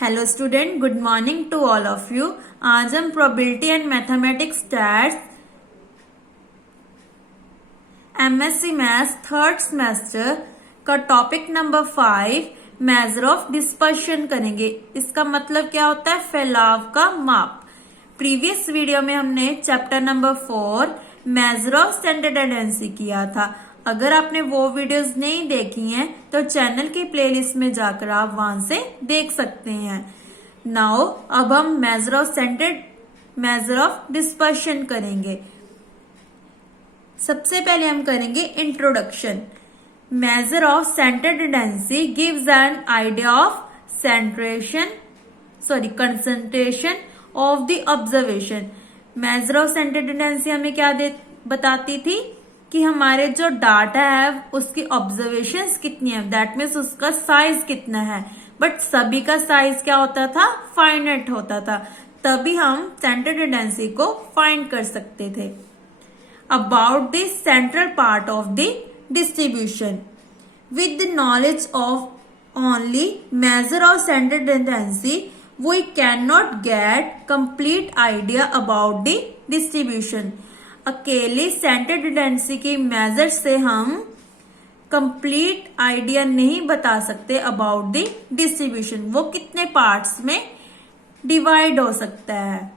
Hello student, good morning to all of you. आज हम probability and mathematics stats MSc maths third semester का topic number 5 measure of dispersion करेंगे। इसका मतलब क्या होता है? फैलाव का माप। प्रीवियस वीडियो में हमने chapter number 4 major of centre tendency किया था। अगर आपने वो वीडियोस नहीं देखी हैं तो चैनल की प्लेलिस्ट में जाकर आप वहां से देख सकते हैं। नाउ अब हम मेजर ऑफ डिस्पर्शन करेंगे। सबसे पहले हम करेंगे introduction. Major of centre tendency gives an idea of concentration of the observation. Major of centre tendency हमें क्या बताती थी कि हमारे जो डाटा है उसकी ऑब्जर्वेशंस कितनी है, दैट मीन्स उसका साइज कितना है। बट सभी का साइज क्या होता था? फाइनाइट होता था। तभी हम सेंटर टेंडेंसी को फाइंड कर सकते थे। About the central part of the distribution, with the knowledge of only measure of centre tendency we can not get complete idea about the distribution. अकेले सेंटर टेंडेंसी के मेजर से हम complete idea नहीं बता सकते अबाउट द डिस्ट्रीब्यूशन। वो कितने parts में डिवाइड हो सकता है।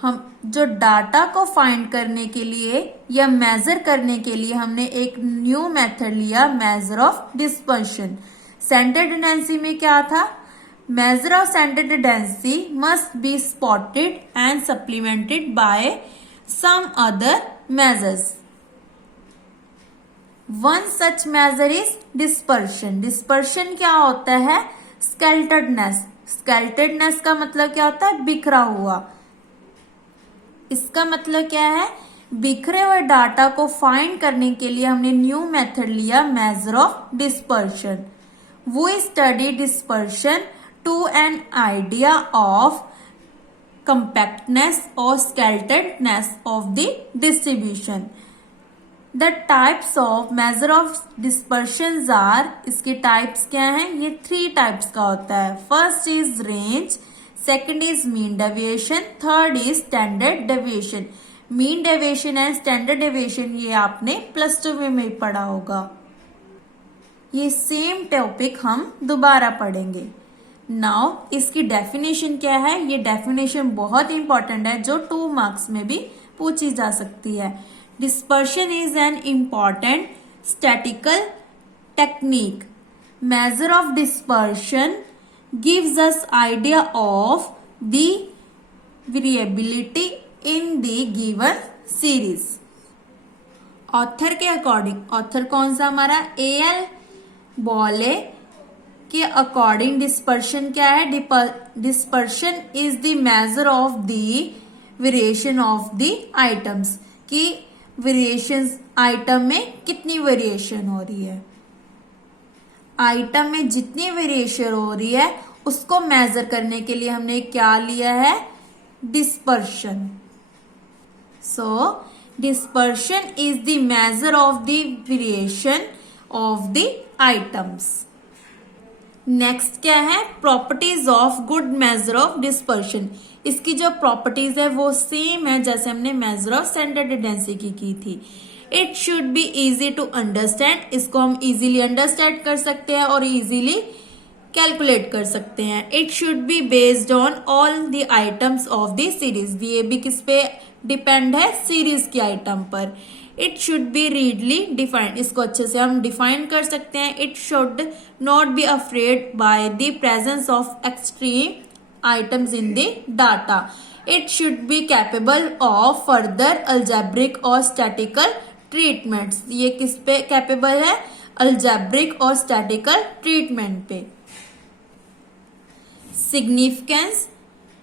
हम जो डाटा को फाइंड करने के लिए या मेजर करने के लिए हमने एक न्यू मेथड लिया, major of dispersion. Centre tendency में क्या था? Measure of center tendency must be spotted and supplemented by some other measures. One such measure is dispersion. Dispersion क्या होता है? Scatteredness. Scatteredness का मतलब क्या होता है? बिखरा हुआ। इसका मतलब क्या है? बिखरे हुए डाटा को फाइंड करने के लिए हमने न्यू मेथड लिया, major of dispersion. We study dispersion to an idea of compactness or scatteredness of the distribution. The types of measure of dispersions are, इसके types क्या हैं? ये 3 types का होता है। First is range, second is mean deviation, third is standard deviation. Mean deviation and standard deviation ये आपने +2 में पढ़ा होगा। ये सेम टॉपिक हम दोबारा पढ़ेंगे। नाउ इसकी डेफिनेशन क्या है? ये डेफिनेशन बहुत इंपॉर्टेंट है जो 2 मार्क्स में भी पूछी जा सकती है। Dispersion is an important statistical technique. Major of dispersion gives us idea of the variability in the given series. Author के अकॉर्डिंग, ऑथर कौन सा हमारा? एल बॉले के अकॉर्डिंग डिस्पर्शन क्या है? Dispersion is the measure of the variation of the items, कि variation item में कितनी वेरिएशन हो रही है। आइटम में जितनी वेरिएशन हो रही है उसको मेजर करने के लिए हमने क्या लिया है? Dispersion. Dispersion is the measure of the variation of the items. Next क्या है? Properties of good major of dispersion. इसकी जो प्रॉपर्टीज है वो सेम है जैसे हमने मेजर ऑफ सेंटर टेंडेंसी की थी। It should be easy to understand. इसको हम इजीली अंडरस्टैंड कर सकते हैं और इजीली कैलकुलेट कर सकते हैं। It should be based on all the items of the series. ये भी किस पे डिपेंड है? सीरीज के आइटम पर। It should B readily defined. इसको अच्छे से हम डिफाइन कर सकते हैं। It should not be afraid by the presence of extreme items in the data. It should be capable of further algebraic और स्टैटिकल ट्रीटमेंट्स। ये किस पे कैपेबल है? अलजेब्रिक और स्टैटिकल ट्रीटमेंट पे। सिग्निफिकेंस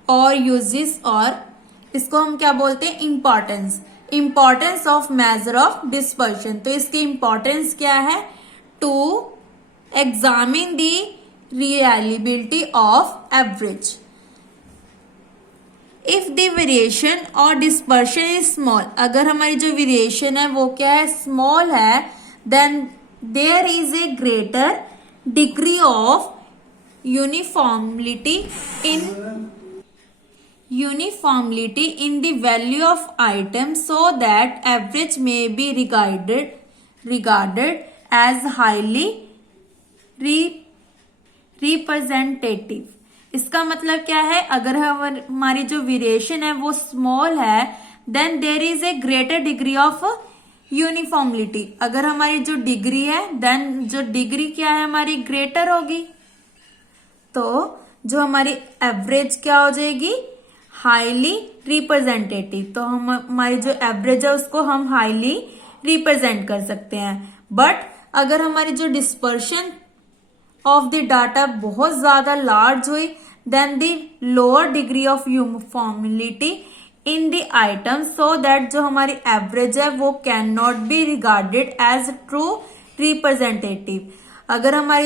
और यूजेस, और इसको हम क्या बोलते हैं? Importance. Importance of major of dispersion. तो इसकी इंपॉर्टेंस क्या है? To examine the reliability of average. If the variation और डिस्पर्शन इज स्मॉल, अगर हमारी जो वेरिएशन है वो क्या है? स्मॉल है, then there is a greater degree of uniformity in the value of item so that average may be regarded as highly representative. इसका मतलब क्या है, अगर हमारी जो वेरिएशन है वो स्मॉल है then there is a greater degree of uniformity. अगर हमारी जो डिग्री है देन जो डिग्री क्या है हमारी ग्रेटर होगी, तो जो हमारी एवरेज क्या हो जाएगी, हाईली रिप्रेजेंटेटिव. तो हमारी जो एवरेज है उसको हम हाईली रिप्रेजेंट कर सकते हैं. बट अगर हमारी जो डिस्पर्शन ऑफ द डाटा बहुत ज्यादा लार्ज हुई then the lower degree of uniformity in the item so that जो हमारी एवरेज है वो can not be regarded as true representative. अगर हमारा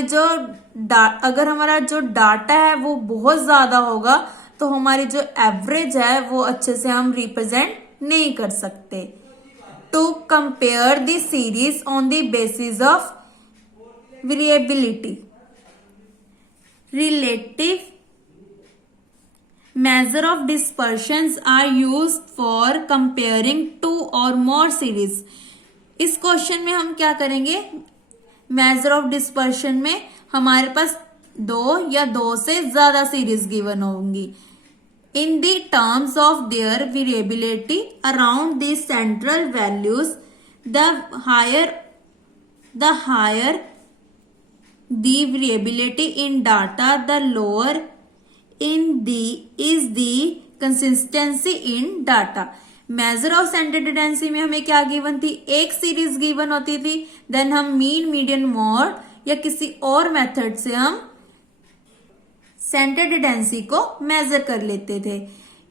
जो डाटा है वो बहुत ज्यादा होगा तो हमारी जो एवरेज है वो अच्छे से हम रिप्रेजेंट नहीं कर सकते. To compare the series on the basis of variability, relative measure of dispersions are used for comparing two or more series. इस क्वेश्चन में हम क्या करेंगे, मेजर ऑफ डिस्पर्शन में हमारे पास दो या दो से ज्यादा सीरीज गिवन होंगी. In the terms of their variability around the central values, the higher the variability in data, the lower is the consistency in data. Major of centre tendency में हमें क्या गिवन थी, एक सीरीज गिवन होती थी, then हम mean median mode या किसी और मेथड से हम सेंटर टेंडेंसी को मेजर कर लेते थे.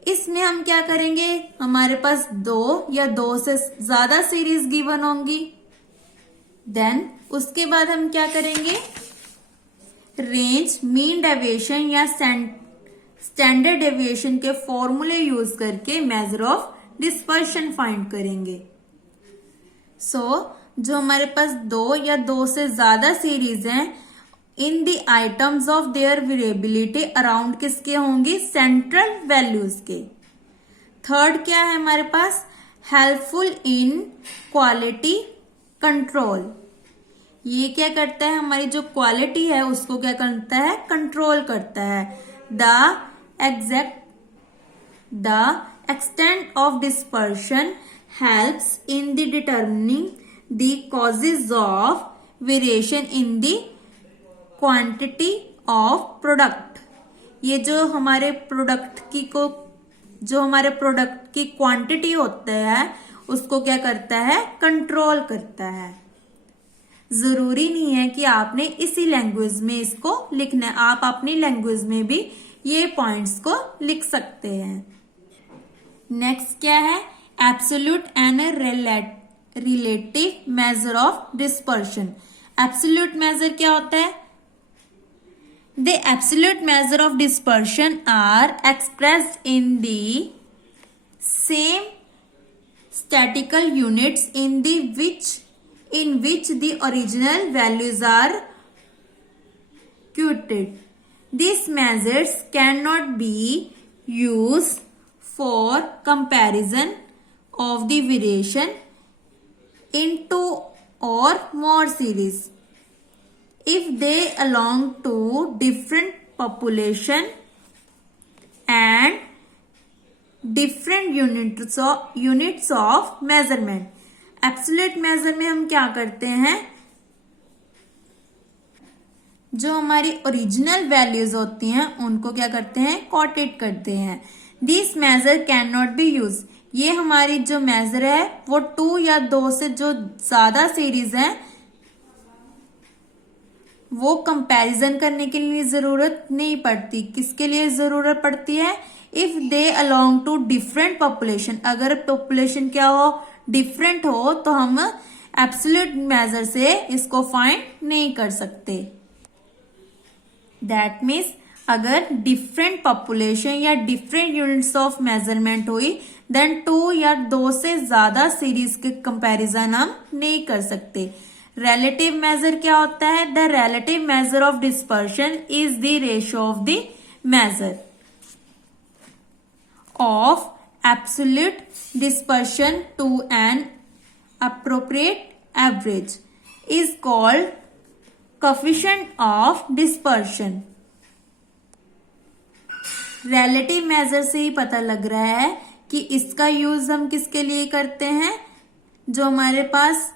इसमें हम क्या करेंगे, हमारे पास दो या दो से ज्यादा सीरीज गिवन होंगी. देन उसके बाद हम क्या करेंगे, रेंज, मीन डेविएशन या स्टैंडर्ड डेविएशन के फॉर्मूले यूज करके मेजर ऑफ डिस्पर्शन फाइंड करेंगे. जो हमारे पास दो या दो से ज्यादा सीरीज हैं in the items of their variability around किसके होंगी, सेंट्रल वैल्यूज के. थर्ड क्या है हमारे पास, हेल्पफुल इन क्वालिटी कंट्रोल. ये क्या करता है, हमारी जो क्वालिटी है उसको क्या करता है, कंट्रोल करता है. The extent of dispersion helps in the determining the causes of variation in the quantity of product. ये जो हमारे प्रोडक्ट की क्वांटिटी होता है उसको क्या करता है, कंट्रोल करता है. जरूरी नहीं है कि आपने इसी लैंग्वेज में इसको लिखना है, आप अपनी लैंग्वेज में भी ये पॉइंट्स को लिख सकते हैं. नेक्स्ट क्या है, absolute and relative measure of dispersion. Absolute measure क्या होता है, the absolute measure of dispersion are expressed in the same statistical units in which the original values are quoted. These measures cannot be used for comparison of the variation in two or more series if they belong to different population and different units of measurement. Absolute major में हम क्या करते हैं, जो हमारी original values होती हैं उनको क्या करते हैं, कोटेड करते हैं. This measure can not be use. ये हमारी जो मेजर है वो टू या दो से जो ज्यादा सीरीज है वो कंपैरिजन करने के लिए जरूरत नहीं पड़ती. किसके लिए जरूरत पड़ती है, if they along to different population. अगर पॉपुलेशन क्या हो, डिफरेंट हो, तो हम एब्सोल्यूट मेजर से इसको फाइंड नहीं कर सकते. दैट मीन्स अगर डिफरेंट पॉपुलेशन या डिफरेंट यूनिट्स ऑफ मेजरमेंट हुई देन टू या दो से ज्यादा सीरीज के कंपैरिजन हम नहीं कर सकते. relative measure क्या होता है? The relative measure of dispersion is the ratio of the measure of absolute dispersion to an appropriate average is called coefficient of dispersion. Relative measure से ही पता लग रहा है कि इसका यूज हम किसके लिए करते हैं? जो हमारे पास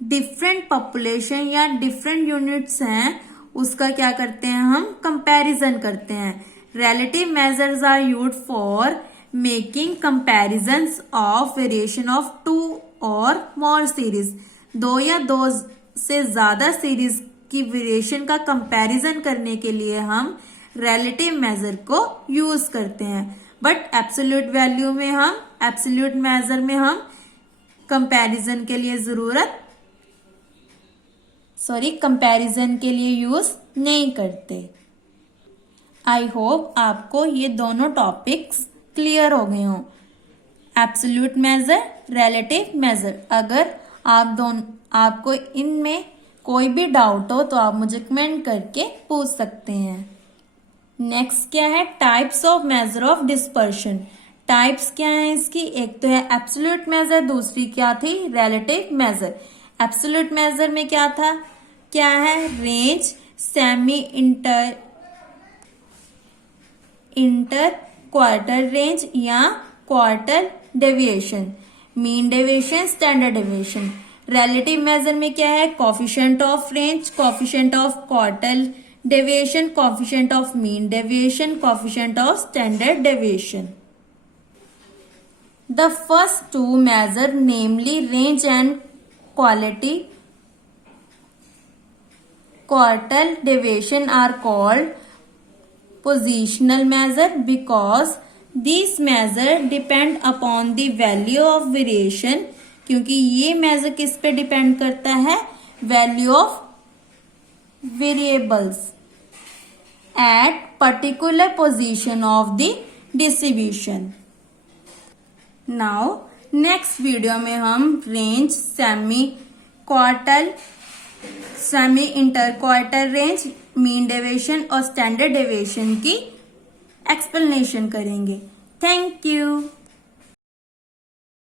डिफरेंट पॉपुलेशन या डिफरेंट यूनिट्स हैं उसका क्या करते हैं? हम कंपैरिजन करते हैं. Relative measures are used for making comparisons of variation of 2 और मोर सीरीज. 2 या 2 से ज्यादा सीरीज की वेरिएशन का कंपैरिजन करने के लिए हम रिलेटिव मेजर को यूज करते हैं. बट एब्सोल्यूट वैल्यू में हम एब्सोल्यूट मेजर में हम कंपैरिजन के लिए कंपैरिजन के लिए यूज नहीं करते. आई होप आपको ये दोनों टॉपिक्स क्लियर हो गए हों. Absolute major, relative major. अगर आपको इनमें कोई भी डाउट हो तो आप मुझे कमेंट करके पूछ सकते हैं. नेक्स्ट क्या है? Types of major of dispersion. Types क्या है इसकी? एक तो है एब्सोल्यूट मेजर, दूसरी क्या थी? Relative major. एब्सोल्यूट मेजर में क्या था? क्या है? Range, semi inter quartile range या quartile deviation, mean deviation, standard deviation. Relative measure में क्या है? Coefficient of range, coefficient of quartile deviation, coefficient of mean deviation, coefficient of standard deviation. The first two measure, namely range and quartile deviation, are called positional measure because these measure depend upon the value of variation. क्योंकि ये measure किस पे depend करता है? Value of variables at particular position of the distribution. Now next video में हम range, semi quartile, semi inter quartile range, mean deviation और standard deviation की एक्सप्लेनेशन करेंगे. Thank you.